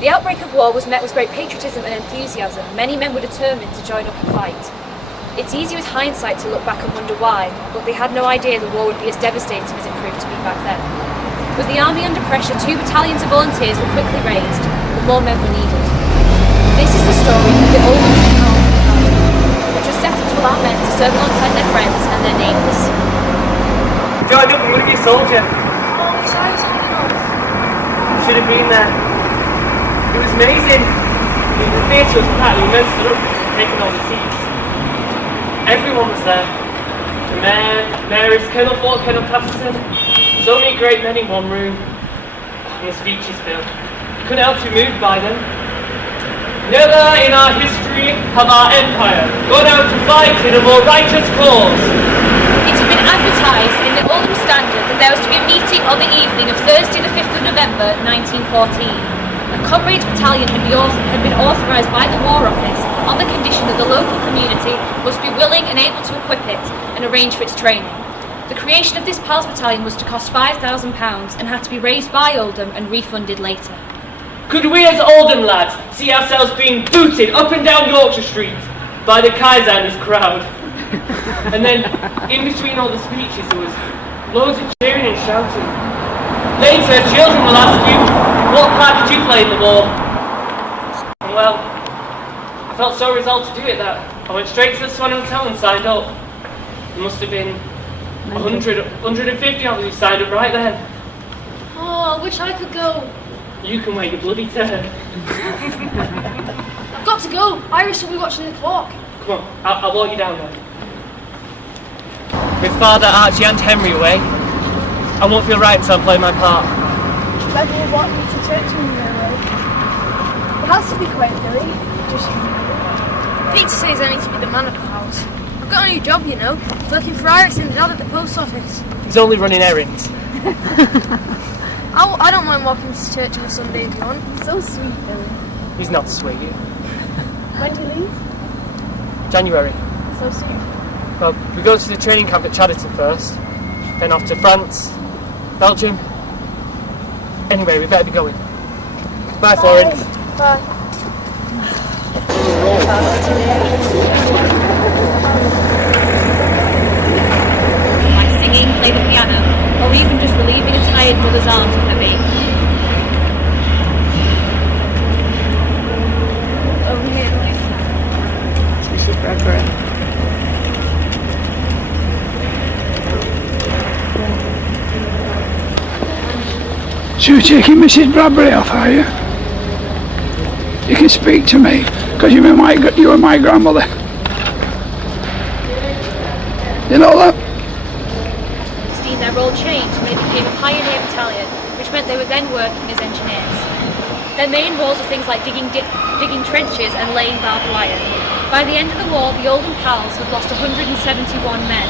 The outbreak of war was met with great patriotism and enthusiasm. Many men were determined to join up and fight. It's easy with hindsight to look back and wonder why, but they had no idea the war would be as devastating as it proved to be back then. With the army under pressure, 2 battalions of volunteers were quickly raised, but more men were needed. This is the story of the Oldham Pals battalion, which was set up to allow men to serve alongside their friends and their neighbours. Join up, I'm going to be a soldier. Oh, wish I was good enough. Should have been there. It was amazing. The theatre was packed, the men stood up taking all the seats. Everyone was there. The mayor, Mary's, Colonel Fort, Colonel Patterson. So many great men in one room. And the speeches, Bill. Couldn't help to be moved by them. Never in our history have our empire gone out to fight in a more righteous cause. It had been advertised in the Oldham Standard that there was to be a meeting on the evening of Thursday the 5th of November 1914. A Comrades Battalion had been authorised by the War Office on the condition that the local community must be willing and able to equip it and arrange for its training. The creation of this Pals Battalion was to cost £5,000 and had to be raised by Oldham and refunded later. Could we as Oldham lads see ourselves being booted up and down Yorkshire Street by the Kaiser and his crowd? And then, in between all the speeches, there was loads of cheering and shouting. Later, children will ask you, what part did you play in the war? And well, I felt so resolved to do it that I went straight to the Swan Hotel and signed up. There must have been 150 of you signed up right then. Oh, I wish I could go. You can wait your bloody turn. I've got to go. Iris will be watching the clock. Come on, I'll walk you down there. With Father Archie and Henry away, I won't feel right until I play my part. Dad will walk me to church when you're away. It has to be quiet, Billy. Just you know. Peter says I need to be the man of the house. I've got a new job, you know. Working for Iris and Dad at the post office. He's only running errands. I don't mind walking to church on a Sunday if you want. So sweet, Billy. He's not sweet. When do you leave? January. So sweet. Well, we go to the training camp at Chadderton first, then off to France, Belgium. Anyway, we better be going. Bye, Florence. Bye. Like singing, play the piano, or even just relieving a tired mother's arms with her baby. Over here, Billy. Mrs. Bradbury. So you're taking Mrs. Bradbury off, are you? You can speak to me, because you were my grandmother. You know that? Their role changed and they became a pioneer battalion, which meant they were then working as engineers. Their main roles were things like digging trenches and laying barbed wire. By the end of the war, the Oldham Pals had lost 171 men,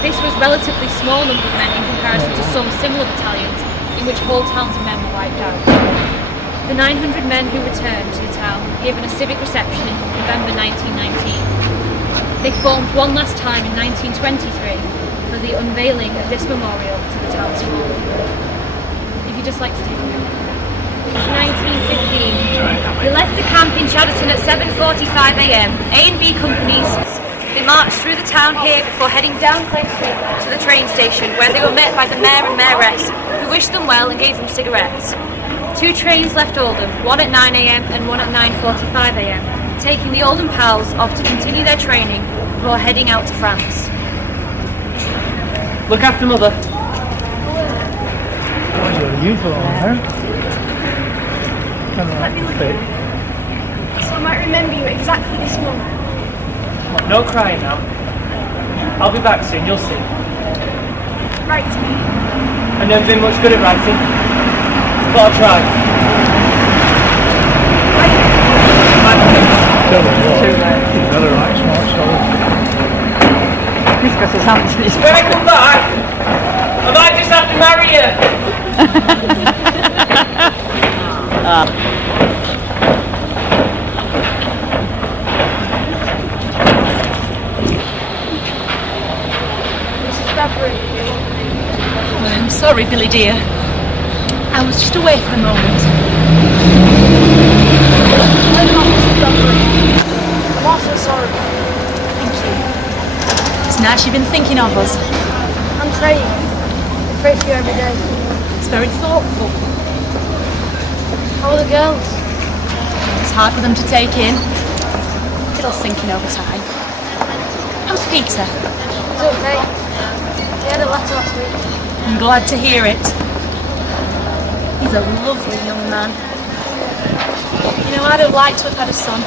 this was a relatively small number of men in comparison to some similar battalions in which whole towns of men were wiped out. The 900 men who returned to the town were given a civic reception in November 1919. They formed one last time in 1923 for the unveiling of this memorial to the town's fall. If you'd just like to take a minute. 1915. They left the camp in Chadderton at 7:45 a.m. A and B companies. They marched through the town here before heading down Clay Street to the train station, where they were met by the mayor and mayoress, who wished them well and gave them cigarettes. 2 trains left Oldham, one at 9 a.m. and one at 9:45 a.m, taking the Oldham Pals off to continue their training before heading out to France. Look after Mother. What's your uniform on her? Let me look at it. So I might remember you exactly this moment. No crying now. I'll be back soon, you'll see. Write to me. I've never been much good at writing, but I'll try. He's got a right smart soul. He's got his hands in his When I come back, I might just have to marry you. Mrs. Bradbury. I'm sorry, Billy dear. I was just away for a moment. I'm also sorry. Thank you. It's nice you've been thinking of us. I'm praying. I pray for you every day. It's very thoughtful. How are the girls? It's hard for them to take in. It'll sink in over time. How's Peter? It's okay. He had a letter last week. I'm glad to hear it. He's a lovely young man. You know, I'd have liked to have had a son.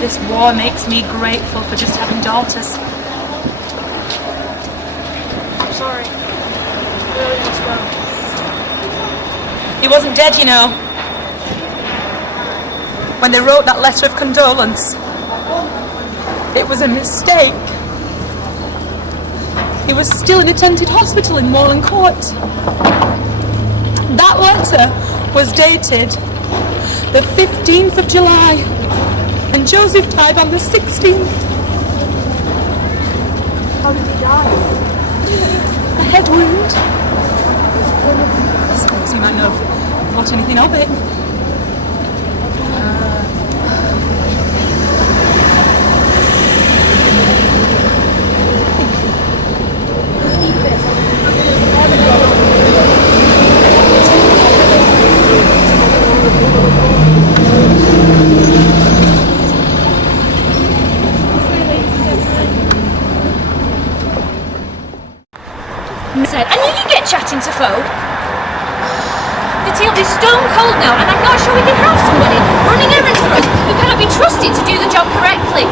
This war makes me grateful for just having daughters. I'm sorry. I really must go. He wasn't dead, you know. When they wrote that letter of condolence, it was a mistake. He was still in a tenanted hospital in Moreland Court. That letter was dated the 15th of July, and Joseph died on the 16th. How did he die? A head wound. I suppose he might not have thought anything of it. Said, I knew you'd get chatting to folk. The teal is stone cold now, and I'm not sure we can have somebody running errands for us who cannot be trusted to do the job correctly.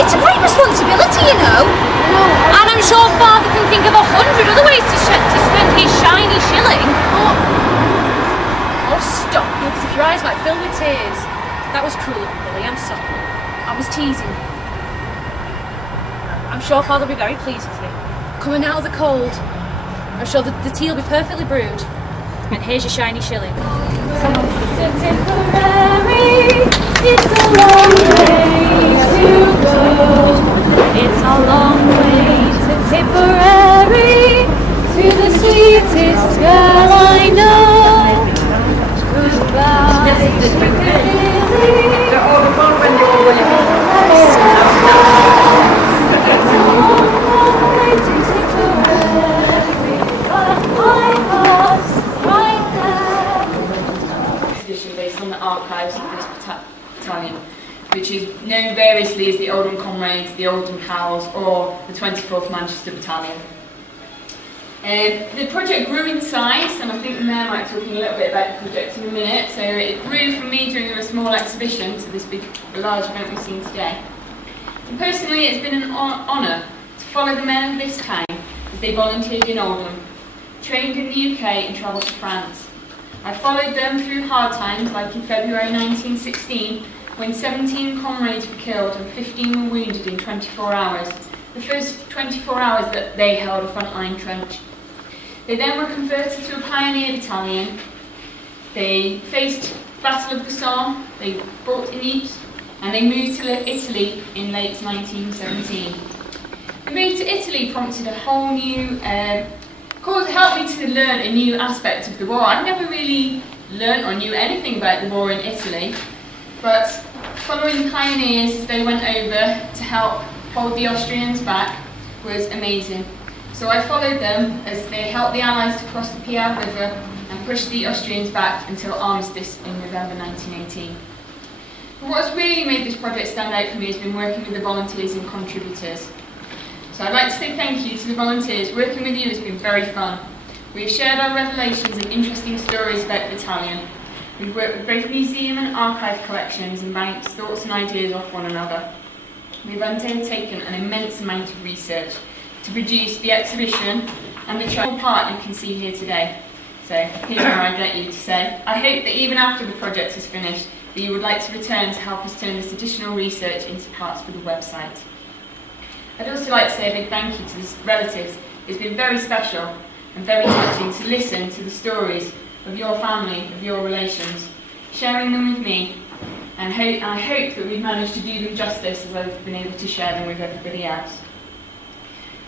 It's a great responsibility, you know. And I'm sure Father can think of 100 other ways to spend his shiny shilling. Oh, stop, because if your eyes might fill with tears. That was cruel of me, Billy, I'm sorry. I was teasing. I'm sure Father will be very pleased with you. Coming out of the cold, I'm sure the tea will be perfectly brewed. And here's your shiny shilling. Tipperary, it's a long way to go. It's a long way to Tipperary, to the sweetest girl I know. Goodbye, Piccadilly. Based on the archives of this battalion, which is known variously as the Oldham Comrades, the Oldham Pals, or the 24th Manchester Battalion. The project grew in size, and I think the Mayor might be talking a little bit about the project in a minute. So it grew from me doing a small exhibition to this big, large event we've seen today. And personally, it's been an honour to follow the men of this time as they volunteered in Oldham, trained in the UK and travelled to France. I followed them through hard times, like in February 1916, when 17 comrades were killed and 15 were wounded in 24 hours, the first 24 hours that they held a frontline trench. They then were converted to a pioneer battalion. They faced Battle of the Somme, they fought in Ypres, and they moved to Italy in late 1917. The move to Italy prompted a whole new helped me to learn a new aspect of the war. I'd never really learnt or knew anything about the war in Italy, but following pioneers as they went over to help hold the Austrians back was amazing. So I followed them as they helped the Allies to cross the Piave River and push the Austrians back until armistice in November 1918. But what's really made this project stand out for me has been working with the volunteers and contributors. So I'd like to say thank you to the volunteers. Working with you has been very fun. We've shared our revelations and interesting stories about the battalion. We've worked with both museum and archive collections and bounced thoughts and ideas off one another. We've undertaken an immense amount of research to produce the exhibition and the travel part you can see here today. So here's where I get you to say, I hope that even after the project is finished, that you would like to return to help us turn this additional research into parts for the website. I'd also like to say a big thank you to the relatives. It's been very special and very touching to listen to the stories of your family, of your relations, sharing them with me, and I hope that we've managed to do them justice as I've been able to share them with everybody else.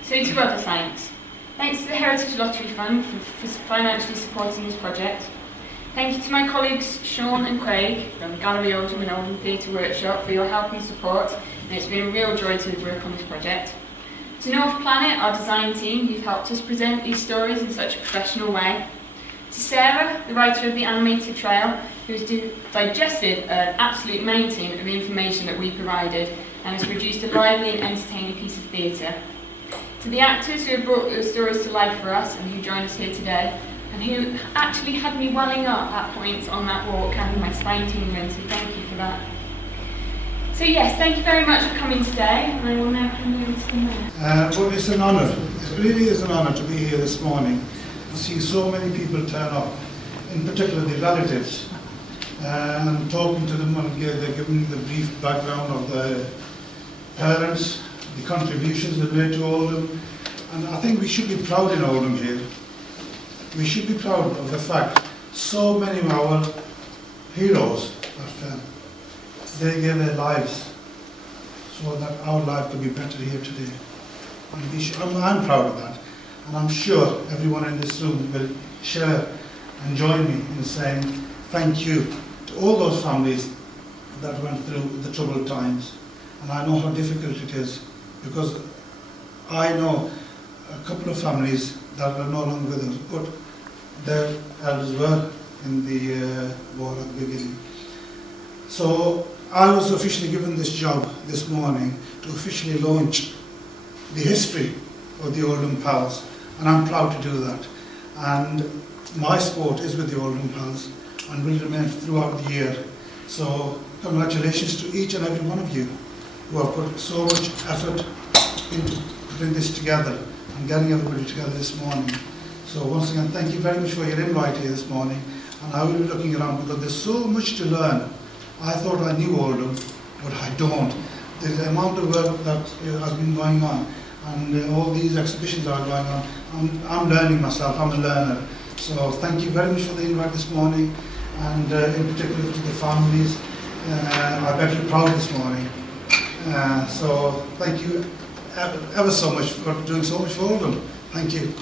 So to other thanks. Thanks to the Heritage Lottery Fund for financially supporting this project. Thank you to my colleagues Sean and Craig from Gallery Oldham and Oldham Theatre Workshop for your help and support, and it's been a real joy to work on this project. To North Planet, our design team, who've helped us present these stories in such a professional way. To Sarah, the writer of the animated trail, who's digested an absolute mountain of information that we provided and has produced a lively and entertaining piece of theatre. To the actors who have brought the stories to life for us and who joined us here today, and who actually had me welling up at points on that walk and my spine tingling, so thank you for that. So yes, thank you very much for coming today, and I will now hand you over to the mayor. Well, it's an honour. It really is an honour to be here this morning and see so many people turn up, in particular the relatives, and talking to them, and they're giving the brief background of the parents, the contributions they made to Oldham, and I think we should be proud in Oldham here. We should be proud of the fact so many of our heroes they gave their lives so that our life could be better here today. And I'm proud of that, and I'm sure everyone in this room will share and join me in saying thank you to all those families that went through the troubled times. And I know how difficult it is, because I know a couple of families that are no longer with us, but their elders were in the war at the beginning. So I was officially given this job this morning to officially launch the history of the Oldham Pals, and I'm proud to do that. And my sport is with the Oldham Pals and will remain throughout the year. So congratulations to each and every one of you who have put so much effort into putting this together and getting everybody together this morning. So once again, thank you very much for your invite here this morning, and I will be looking around because there's so much to learn. I thought I knew Oldham, but I don't. The amount of work that has been going on, and all these exhibitions that are going on, I'm learning myself, I'm a learner. So thank you very much for the invite this morning, and in particular to the families. I bet you're proud this morning. So thank you ever so much for doing so much for Oldham. Thank you.